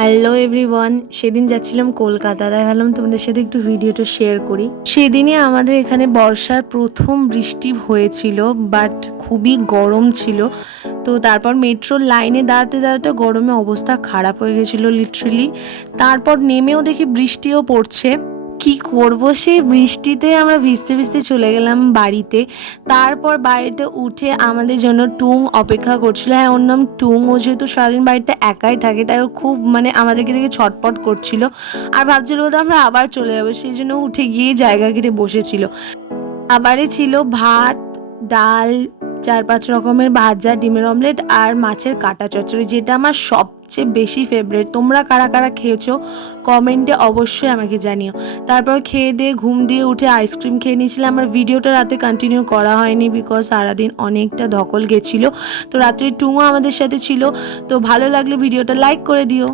Hello everyone, সেদিন যাচ্ছিলাম কলকাতা, তাই ভাবলাম তোমাদের সাথে একটু ভিডিওটা শেয়ার করি। সেদিনই আমাদের এখানে বর্ষার প্রথম বৃষ্টি হয়েছিল, বাট খুবই গরম ছিল। তো তারপর মেট্রোর লাইনে দাঁড়াতে দাঁড়াতে গরমে অবস্থা খারাপ হয়ে গেছিলো লিটারেলি। তারপর নেমেও দেখি বৃষ্টিও পড়ছে। কি করব, সেই বৃষ্টিতে আমরা ভিজতে ভিজতে চলে গেলাম বাড়িতে। তারপর বাড়িতে উঠে আমাদের জন্য টুং অপেক্ষা করছিল। হ্যাঁ, ওর নাম টুং। ও যেহেতু সারাদিন বাড়িতে একাই থাকে, তাই ও খুব আমাদেরকে দেখে ছটপট করছিল আর ভাবছিল বোধহয় আমরা আবার চলে যাবো। সেই জন্য উঠে গিয়ে জায়গা ঘিরে বসেছিল। খাবারে ছিল ভাত, ডাল, 4-5 রকমের ভাজা, ডিমের অমলেট আর মাছের কাটা চচ্চড়ি, যেটা আমার সবচেয়ে বেশি ফেভারিট। তোমরা কারা কারা খেয়েছো কমেন্টে অবশ্যই আমাকে জানিও। তারপর খেয়ে দিয়ে ঘুম দিয়ে উঠে আইসক্রিম খেয়ে নিয়েছিলাম। আমার ভিডিওটা রাতে কন্টিনিউ করা হয়নি বিকজ সারাদিন অনেকটা ধকল গেছিলো। তো রাত্রে টুংও আমাদের সাথে ছিল। তো ভালো লাগলে ভিডিওটা লাইক করে দিও।